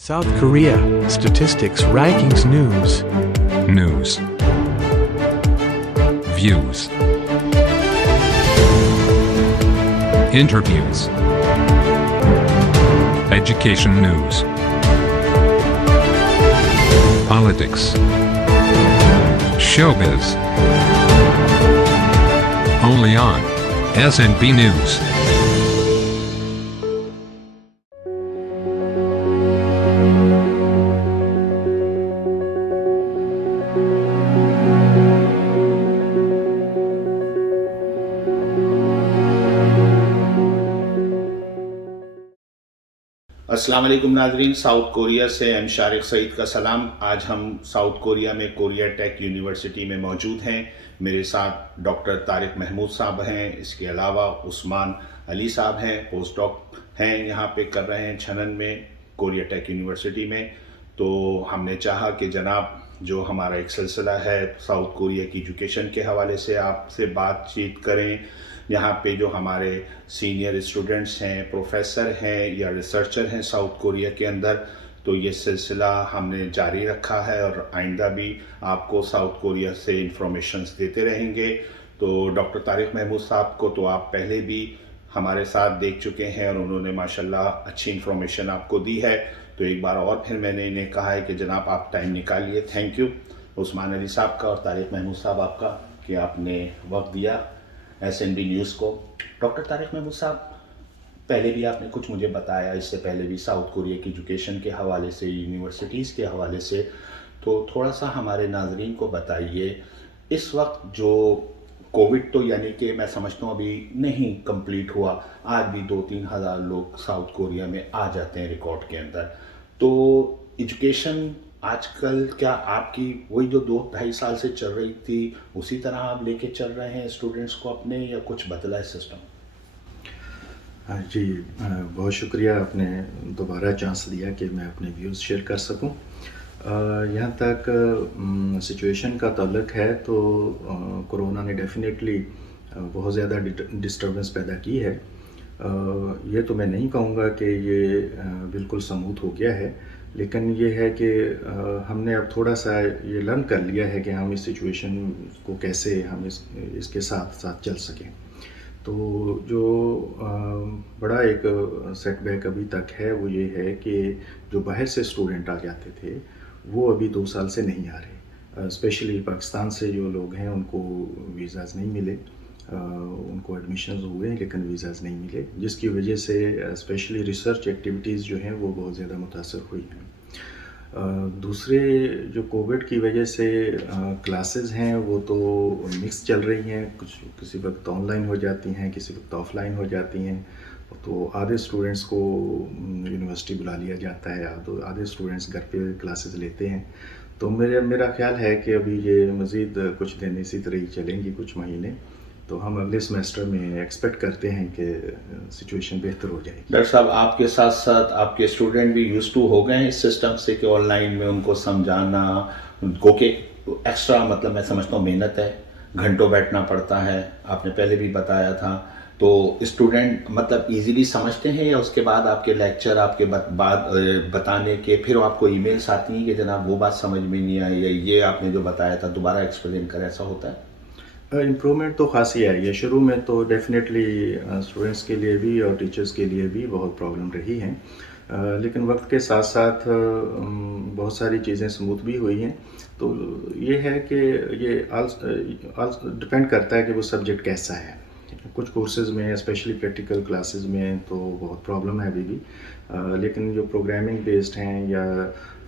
South Korea Statistics Rankings News. News. Views. Interviews. Education news. Politics. Showbiz. Only on SNB News. अस्सलाम वालेकुम नाज़रीन, south Korea से M Shariq Saeed का सलाम। आज हम साउथ कोरिया में कोरिया टेक यूनिवर्सिटी में मौजूद हैं। मेरे साथ डॉक्टर तारिक महमूद साहब हैं, इसके अलावा उस्मान अली साहब हैं, पोस्ट डॉक हैं, यहाँ पे कर रहे हैं छनन में कोरिया टेक यूनिवर्सिटी में। तो हमने चाहा कि जनाब जो हमारा एक सिलसिला है साउथ कोरिया की एजुकेशन के हवाले से आपसे बातचीत करें। यहाँ पे जो हमारे सीनियर स्टूडेंट्स हैं, प्रोफेसर हैं या रिसर्चर हैं साउथ कोरिया के अंदर, तो ये सिलसिला हमने जारी रखा है और आइंदा भी आपको साउथ कोरिया से इंफॉर्मेशंस देते रहेंगे। तो डॉक्टर तारिक महमूद साहब को तो आप पहले भी हमारे साथ देख चुके हैं और उन्होंने माशाल्लाह अच्छी इन्फॉर्मेशन आपको दी है। तो एक बार और फिर मैंने इन्हें कहा है कि जनाब आप टाइम निकालिए। थैंक यू उस्मान अली साहब का और तारिक महमूद साहब आपका कि आपने वक्त दिया SNB न्यूज़ को। डॉक्टर तारिक महमूद साहब, पहले भी आपने कुछ मुझे बताया, इससे पहले भी साउथ कोरिया की एजुकेशन के हवाले से, यूनिवर्सिटीज़ के हवाले से, तो थोड़ा सा हमारे नाजरीन को बताइए। इस वक्त जो कोविड तो यानी कि मैं समझता हूँ अभी नहीं कंप्लीट हुआ, आज भी 2-3 हज़ार लोग साउथ कोरिया में आ जाते हैं रिकॉर्ड के अंदर। तो एजुकेशन आजकल क्या आपकी वही जो 2-2.5 साल से चल रही थी उसी तरह आप लेके चल रहे हैं स्टूडेंट्स को अपने, या कुछ बदला है सिस्टम? जी, बहुत शुक्रिया आपने दोबारा चांस दिया कि मैं अपने व्यूज़ शेयर कर सकूं। यहाँ तक सिचुएशन का ताल्लुक है तो कोरोना ने डेफिनेटली बहुत ज़्यादा डिस्टर्बेंस पैदा की है। ये तो मैं नहीं कहूँगा कि ये बिल्कुल स्मूथ हो गया है, लेकिन ये है कि हमने अब थोड़ा सा ये लर्न कर लिया है कि हम इस सिचुएशन को कैसे हम इसके साथ साथ चल सकें। तो जो बड़ा एक सेटबैक अभी तक है वो ये है कि जो बाहर से स्टूडेंट आ जाते थे वो अभी 2 साल से नहीं आ रहे। स्पेशली पाकिस्तान से जो लोग हैं उनको वीज़ाज़ नहीं मिले, उनको एडमिशन्स हुए लेकिन वीज़ाज़ नहीं मिले, जिसकी वजह से स्पेशली रिसर्च एक्टिविटीज़ जो हैं वो बहुत ज़्यादा मुतासर हुई हैं। दूसरे जो कोविड की वजह से क्लासेस हैं वो तो मिक्स चल रही हैं, कुछ किसी वक्त ऑनलाइन हो जाती हैं, किसी वक्त ऑफलाइन हो जाती हैं। तो आधे स्टूडेंट्स को यूनिवर्सिटी बुला लिया जाता है, आधे स्टूडेंट्स घर पे क्लासेस लेते हैं। तो मेरा ख्याल है कि अभी ये मज़ीद कुछ दिन इसी तरह ही चलेंगी, कुछ महीने। तो हम अगले सेमेस्टर में एक्सपेक्ट करते हैं कि सिचुएशन बेहतर हो जाएगी। डॉक्टर साहब, आपके साथ साथ आपके स्टूडेंट भी यूज्ड टू हो गए हैं इस सिस्टम से कि ऑनलाइन में उनको समझाना, उनको के एक्स्ट्रा मतलब मैं समझता हूँ मेहनत है, घंटों बैठना पड़ता है, आपने पहले भी बताया था। तो स्टूडेंट मतलब इजीली समझते हैं या उसके बाद आपके लेक्चर आपके बाद बताने के फिर आपको ईमेल्स आती हैं कि जनाब वो बात समझ में नहीं आई, या ये आपने जो बताया था दोबारा एक्सप्लेन करें, ऐसा होता है? इम्प्रूवमेंट तो खासी आई है। शुरू में तो डेफिनेटली स्टूडेंट्स के लिए भी और टीचर्स के लिए भी बहुत प्रॉब्लम रही हैं, लेकिन वक्त के साथ साथ बहुत सारी चीज़ें स्मूथ भी हुई हैं। तो ये है कि ये डिपेंड करता है कि वो सब्जेक्ट कैसा है। कुछ कोर्सेज़ में स्पेशली प्रैक्टिकल क्लासेस में तो बहुत प्रॉब्लम है अभी भी, लेकिन जो प्रोग्रामिंग बेस्ड हैं या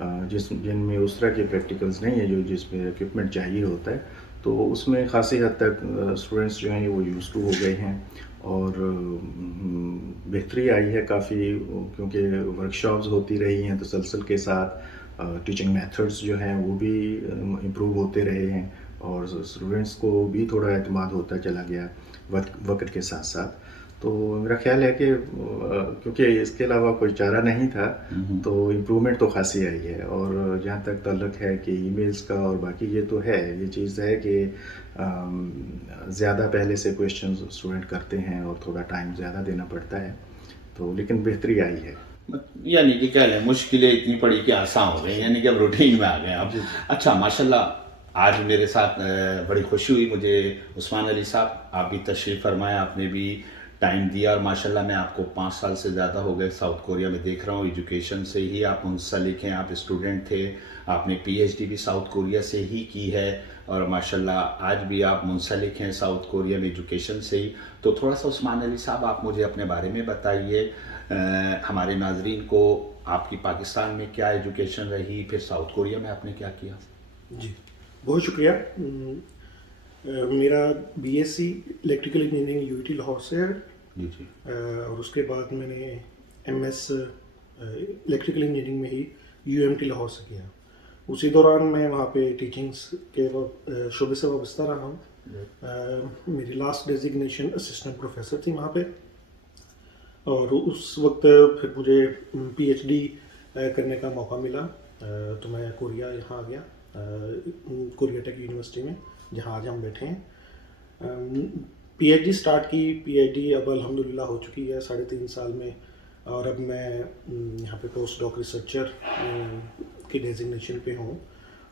जिनमें उस तरह के प्रैक्टिकल्स नहीं है जो जिसमें इक्विपमेंट चाहिए होता है, तो उसमें खासी हद तक स्टूडेंट्स जो हैं वो यूज़ टू हो गए हैं और बेहतरी आई है काफ़ी, क्योंकि वर्कशॉप्स होती रही हैं तसलसल के साथ। टीचिंग मेथड्स जो हैं वो भी इम्प्रूव होते रहे हैं और स्टूडेंट्स को भी थोड़ा एतमाद होता चला गया वक्त के साथ साथ। तो मेरा ख्याल है कि क्योंकि इसके अलावा कोई चारा नहीं था तो इम्प्रूवमेंट तो खासी आई है। और जहाँ तक ताल्लुक है कि ईमेल्स का और बाकी, ये तो है, ये चीज़ है कि ज़्यादा पहले से क्वेश्चन स्टूडेंट करते हैं और थोड़ा टाइम ज़्यादा देना पड़ता है, तो लेकिन बेहतरी आई है। यानी कि कह लें मुश्किलें इतनी पड़ी कि आसान हो गई, यानी कि अब रूटीन में आ गए आप। अच्छा माशाल्लाह, आज मेरे साथ बड़ी खुशी हुई मुझे। उस्मान अली साहब, आप भी तशरीफ़ फरमाया, आपने भी टाइम दिया, और माशाल्लाह मैं आपको 5 साल से ज़्यादा हो गए साउथ कोरिया में देख रहा हूँ। एजुकेशन से ही आप मुंसलिक हैं, आप स्टूडेंट थे, आपने पीएचडी भी साउथ कोरिया से ही की है, और माशाल्लाह आज भी आप मुंसलिक हैं साउथ कोरिया में एजुकेशन से ही। तो थोड़ा सा उस्मान अली साहब आप मुझे अपने बारे में बताइए, हमारे नाजरीन को, आपकी पाकिस्तान में क्या एजुकेशन रही, फिर साउथ कोरिया में आपने क्या किया? जी बहुत शुक्रिया। मेरा BSc electrical engineering UT Lahore से है। जी जी। और उसके बाद मैंने एमएस इलेक्ट्रिकल इंजीनियरिंग में ही यूएमटी लाहौर से किया। उसी दौरान मैं वहाँ पे टीचिंग्स के शोबे से वाबस्ता रहा हूँ। मेरी लास्ट डेजिग्नेशन असिस्टेंट प्रोफेसर थी वहाँ पे, और उस वक्त फिर मुझे पीएचडी करने का मौका मिला, तो मैं कोरिया यहाँ आ गया, कोरिया टेक यूनिवर्सिटी में, जहाँ आज हम बैठे हैं। पीएचडी स्टार्ट की, पीएचडी अब अल्हम्दुलिल्लाह हो चुकी है 3.5 साल में, और अब मैं यहाँ पे पोस्ट डॉक रिसर्चर की डेजिग्नेशन पे हूँ।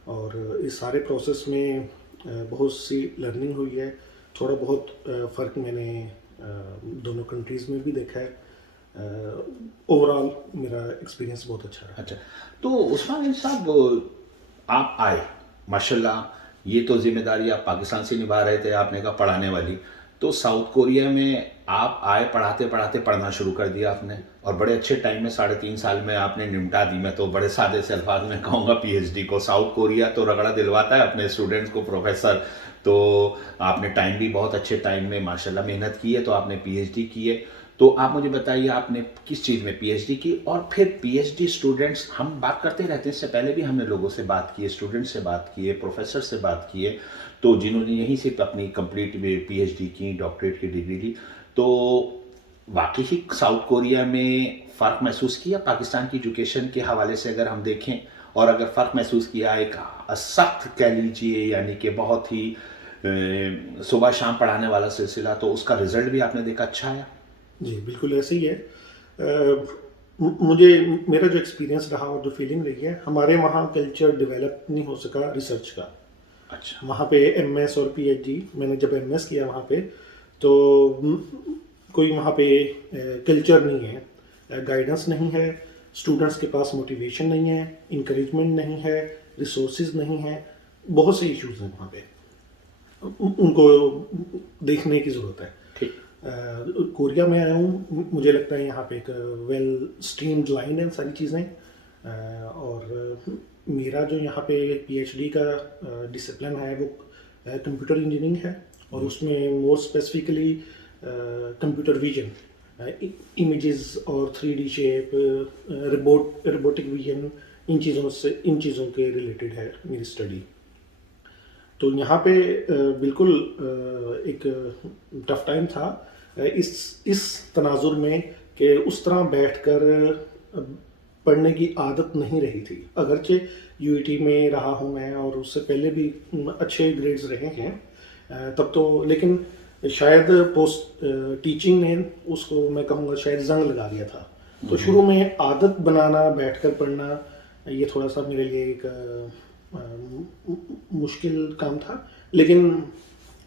और इस सारे प्रोसेस में बहुत सी लर्निंग हुई है, थोड़ा बहुत फ़र्क मैंने दोनों कंट्रीज़ में भी देखा है। ओवरऑल मेरा एक्सपीरियंस बहुत अच्छा रहा। अच्छा, तो उस्मान अली साहब आप आए, माशाल्लाह ये तो जिम्मेदारी आप पाकिस्तान से निभा रहे थे, आपने कहा पढ़ाने वाली, तो साउथ कोरिया में आप आए, पढ़ाते पढ़ाते पढ़ना शुरू कर दिया आपने, और बड़े अच्छे टाइम में 3.5 साल में आपने निपटा दी। मैं तो बड़े सादे से अल्फाज में कहूँगा पीएचडी को। साउथ कोरिया तो रगड़ा दिलवाता है अपने स्टूडेंट्स को प्रोफेसर, तो आपने टाइम भी बहुत अच्छे टाइम में माशाल्लाह मेहनत की है, तो आपने पीएचडी की है। तो आप मुझे बताइए आपने किस चीज़ में पीएचडी की, और फिर पीएचडी स्टूडेंट्स, हम बात करते रहते हैं, इससे पहले भी हमने लोगों से बात की है, स्टूडेंट से बात की है, प्रोफेसर से बात की है, तो जिन्होंने यहीं से अपनी कंप्लीट पीएचडी की, डॉक्टरेट की डिग्री ली, तो वाकई ही साउथ कोरिया में फ़र्क महसूस किया पाकिस्तान की एजुकेशन के हवाले से अगर हम देखें, और अगर फ़र्क महसूस किया, एक सख्त कह लीजिए यानी कि बहुत ही सुबह शाम पढ़ाने वाला सिलसिला, तो उसका रिज़ल्ट भी आपने देखा अच्छा आया? जी बिल्कुल ऐसे ही है। मुझे मेरा जो एक्सपीरियंस रहा और जो फीलिंग रही है, हमारे वहाँ कल्चर डेवलप नहीं हो सका रिसर्च का। अच्छा। वहाँ पे एमएस और पीएचडी, मैंने जब एमएस किया वहाँ पे, तो कोई वहाँ पे कल्चर नहीं है, गाइडेंस नहीं है, स्टूडेंट्स के पास मोटिवेशन नहीं है, इंकरेजमेंट नहीं है, रिसोर्सेज नहीं है, बहुत से इश्यूज हैं वहाँ पे, उनको देखने की ज़रूरत है। ठीक। कोरिया में आया हूँ, मुझे लगता है यहाँ पे एक वेल स्ट्रीम्ड लाइन है सारी चीज़ें। और मेरा जो यहाँ पे पीएचडी का डिसिप्लिन है वो कंप्यूटर इंजीनियरिंग है, और उसमें more specifically computer vision, images और 3D शेप, रोबोटिक विजन, इन चीज़ों के रिलेटेड है मेरी स्टडी। तो यहाँ पे बिल्कुल एक टफ टाइम था इस तनाजुर में कि उस तरह बैठकर पढ़ने की आदत नहीं रही थी। अगरचे यूईटी में रहा हूँ मैं, और उससे पहले भी अच्छे ग्रेड्स रहे हैं तब तो, लेकिन शायद पोस्ट टीचिंग ने उसको मैं कहूँगा शायद जंग लगा दिया था। तो शुरू में आदत बनाना, बैठकर पढ़ना, ये थोड़ा सा मेरे लिए एक मुश्किल काम था, लेकिन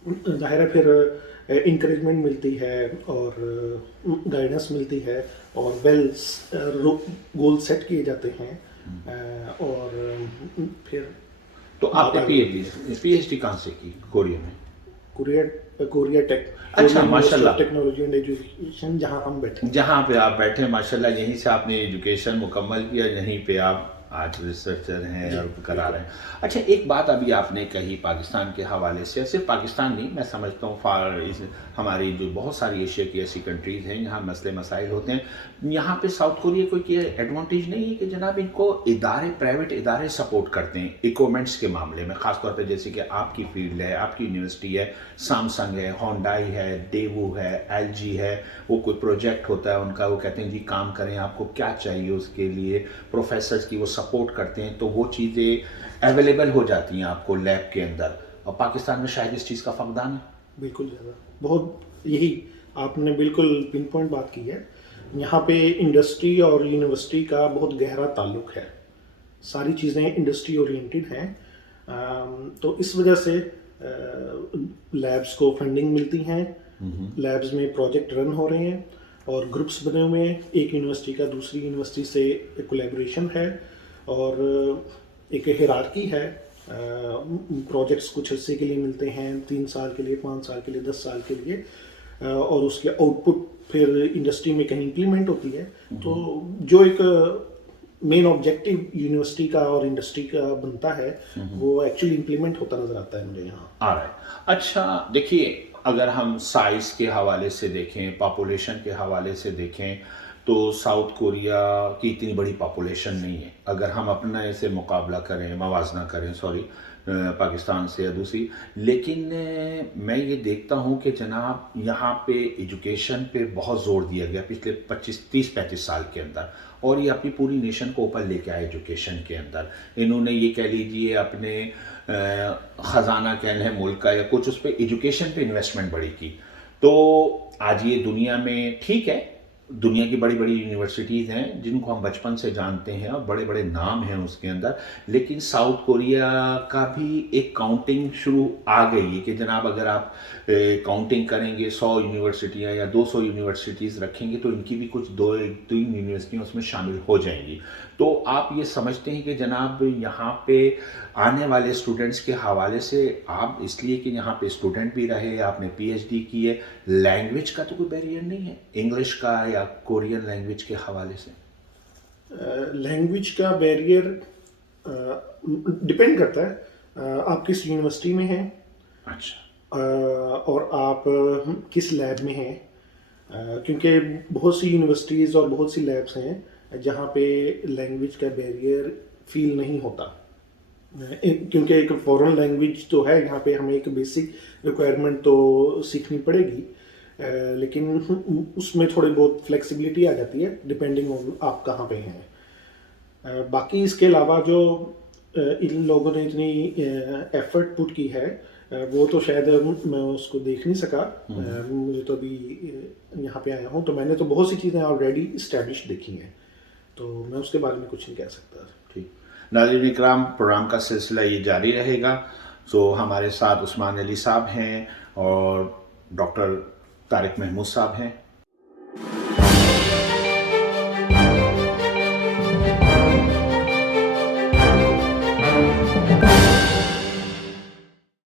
ज़ाहिर है फिर इंकरेजमेंट मिलती है और गाइडेंस मिलती है, और वेल गोल सेट किए जाते हैं, और फिर तो आपने पीएचडी कहाँ से की? कोरिया में? Korea tech. अच्छा माशाल्लाह, टेक्नोलॉजी एंड एजुकेशन, जहाँ हम बैठे, जहाँ पे आप बैठे माशाल्लाह, यहीं से आपने एजुकेशन मुकम्मल किया, यहीं पे आप आज रिसर्चर हैं और करा रहे हैं। अच्छा, एक बात अभी आपने कही पाकिस्तान के हवाले से, सिर्फ पाकिस्तान नहीं, मैं समझता हूँ हमारी जो बहुत सारी एशिया की ऐसी कंट्रीज़ हैं यहाँ मसले मसाइल होते हैं, यहाँ पे साउथ कोरिया को ये एडवांटेज नहीं है कि जनाब इनको प्राइवेट इदारे सपोर्ट करते हैं इक्विपमेंट्स के मामले में, ख़ासतौर पे जैसे कि आपकी फील्ड है, आपकी यूनिवर्सिटी है, सैमसंग है, होंडाई है, डेवू है, एलजी है, वो कोई प्रोजेक्ट होता है उनका, वो कहते हैं जी काम करें, आपको क्या चाहिए उसके लिए, प्रोफेसर्स की वो सपोर्ट करते हैं, तो वो चीज़ें अवेलेबल हो जाती हैं आपको लैब के अंदर। और पाकिस्तान में शायद इस चीज़ का फकदान है। बिल्कुल ज़्यादा, बहुत, यही आपने बिल्कुल पिन पॉइंट बात की है। यहाँ पे इंडस्ट्री और यूनिवर्सिटी का बहुत गहरा ताल्लुक है, सारी चीज़ें इंडस्ट्री ओरिएंटेड हैं। तो इस वजह से लैब्स को फंडिंग मिलती हैं, लैब्स में प्रोजेक्ट रन हो रहे हैं और ग्रुप्स बने हुए हैं, एक यूनिवर्सिटी का दूसरी यूनिवर्सिटी से कोलैबोरेशन है और एक हिरार्की है। प्रोजेक्ट्स कुछ हिस्से के लिए मिलते हैं 3 साल के लिए, 5 साल के लिए, 10 साल के लिए, और उसके आउटपुट फिर इंडस्ट्री में कहीं इम्प्लीमेंट होती है। तो जो एक मेन ऑब्जेक्टिव यूनिवर्सिटी का और इंडस्ट्री का बनता है वो एक्चुअली इम्प्लीमेंट होता नजर आता है मुझे यहाँ। ऑलराइट, अच्छा देखिए, अगर हम साइज के हवाले से देखें, पॉपुलेशन के हवाले से देखें, तो साउथ कोरिया की इतनी बड़ी पॉपुलेशन नहीं है। अगर हम अपना ऐसे मुकाबला करें, मवाजना करें पाकिस्तान से या दूसरी, लेकिन मैं ये देखता हूँ कि जनाब यहाँ पे एजुकेशन पे बहुत ज़ोर दिया गया पिछले 25-30-35 साल के अंदर, और ये अपनी पूरी नेशन को ऊपर लेके आए एजुकेशन के अंदर। इन्होंने ये कह लीजिए अपने ख़जाना कह लें मुल्क का या कुछ, उस पर एजुकेशन पे इन्वेस्टमेंट बड़ी की। तो आज ये दुनिया में ठीक है, दुनिया की बड़ी बड़ी यूनिवर्सिटीज़ हैं जिनको हम बचपन से जानते हैं और बड़े बड़े नाम हैं उसके अंदर, लेकिन साउथ कोरिया का भी एक काउंटिंग शुरू आ गई है कि जनाब अगर आप काउंटिंग करेंगे 100 यूनिवर्सिटियाँ या 200 यूनिवर्सिटीज़ रखेंगे तो इनकी भी कुछ 2-3 यूनिवर्सिटियाँ उसमें शामिल हो जाएंगी। तो आप ये समझते हैं कि जनाब यहाँ पे आने वाले स्टूडेंट्स के हवाले से, आप इसलिए कि यहाँ पे स्टूडेंट भी रहे, आपने पीएचडी की है, लैंग्वेज का तो कोई बैरियर नहीं है, इंग्लिश का या कोरियन लैंग्वेज के हवाले से? लैंग्वेज का बैरियर डिपेंड करता है आप किस यूनिवर्सिटी में हैं, अच्छा, और आप किस लैब में हैं, क्योंकि बहुत सी यूनिवर्सिटीज़ और बहुत सी लैब्स हैं जहाँ पे लैंग्वेज का बैरियर फील नहीं होता, क्योंकि एक फॉरेन लैंग्वेज तो है, यहाँ पे हमें एक बेसिक रिक्वायरमेंट तो सीखनी पड़ेगी, लेकिन उसमें थोड़ी बहुत फ्लेक्सिबिलिटी आ जाती है डिपेंडिंग ऑन आप कहाँ पे हैं। बाकी इसके अलावा जो इन लोगों ने इतनी एफर्ट पुट की है वो तो शायद मैं उसको देख नहीं सका, मुझे तो अभी यहाँ पे आया हूँ, तो मैंने तो बहुत सी चीज़ें ऑलरेडी इस्टेब्लिश देखी हैं, तो मैं उसके बारे में कुछ नहीं कह सकता। ठीक, नाज़रीन इकराम, प्रोग्राम का सिलसिला ये जारी रहेगा। सो हमारे साथ उस्मान अली साहब हैं और डॉक्टर तारिक महमूद साहब हैं।